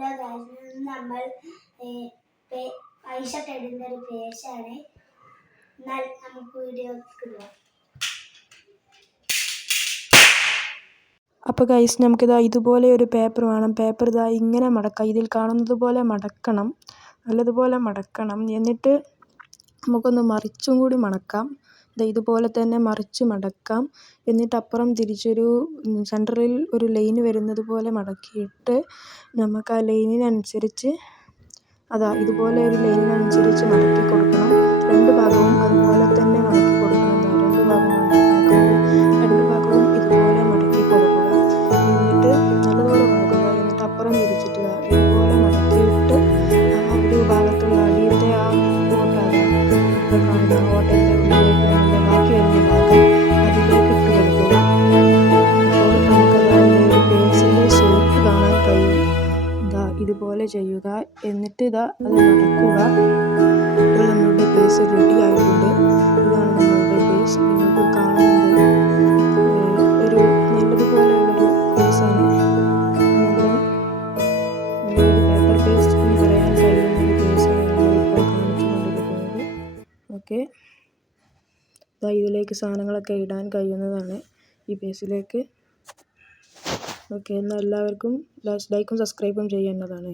Hello guys, നമ്മൾ പൈസ ഇടുന്ന ഒരു പേജാണ്. എന്നാൽ നമുക്ക് വീഡിയോക്ക് പോകാം. അപ്പോൾ ഗൈസ്, നമുക്കിതാ ഇതുപോലെ ഒരു പേപ്പർ വേണം. പേപ്പർ ഇതാ ഇങ്ങനെ മടക്കാം. ഇതിൽ കാണുന്നത് പോലെ മടക്കണം, നല്ലതുപോലെ മടക്കണം. എന്നിട്ട് നമുക്കൊന്ന് മറിച്ചും കൂടി മടക്കാം. ഇതുപോലെ തന്നെ മറിച്ച് മടക്കാം. എന്നിട്ട് അപ്പുറം തിരിച്ചൊരു സെൻറ്ററിൽ ഒരു ലൈന് വരുന്നത് പോലെ മടക്കിയിട്ട് നമുക്ക് ആ ലൈനിനനുസരിച്ച് ഇതുപോലെ ഒരു ലൈനിനനുസരിച്ച് മടക്കി കൊടുക്കണം. രണ്ട് ഭാഗവും അതുപോലെ തന്നെ മടക്കി കൊടുക്കണം. രണ്ട് ഭാഗവും ഇതുപോലെ മടക്കി കൊടുക്കുക. എന്നിട്ട് നല്ലതുപോലെ മടക്കുക. എന്നിട്ട് അപ്പുറം തിരിച്ചിട്ട് ഇതുപോലെ മടക്കിയിട്ട് ഒരു ഭാഗത്തുള്ള അടിയത്തെ ആ കാണുന്ന ഓട്ടയുടെ ഉള്ളിലേക്ക് ബാക്കി വരുന്ന ഭാഗം അതിലേക്ക് ഇട്ട് കൊടുക്കുക. അപ്പോൾ നമുക്കത് ഒരു പേഴ്സിൻ്റെ ഷേപ്പ് കാണാൻ കഴിയും. ഇതുപോലെ ചെയ്യുക. എന്നിട്ട് അത് മടക്കുക. ഇപ്പോൾ നമ്മളുടെ പേഴ്സ് റെഡി ആയിട്ടുണ്ട്. ഇതാണ് നമ്മളുടെ പേഴ്സ്. നിങ്ങൾക്ക് കാണുന്നത് ഒരു നല്ലതുപോലെയുള്ളൊരു പേഴ്സാണ്. നല്ലൊരു പേപ്പർ പേഴ്സ് എന്ന് പറയാൻ കഴിയുന്ന ഒരു പേഴ്സാണ് നമ്മളിപ്പോൾ കാണിച്ചുകൊണ്ടിരിക്കുന്നത്. ഓക്കെ, ഇതിലേക്ക് സാധനങ്ങളൊക്കെ ഇടാൻ കഴിയുന്നതാണ് ഈ പേഴ്സിലേക്ക്. ഓക്കെ, എന്നാൽ എല്ലാവർക്കും ലൈക്കും സബ്സ്ക്രൈബും ചെയ്യേണ്ടതാണ്.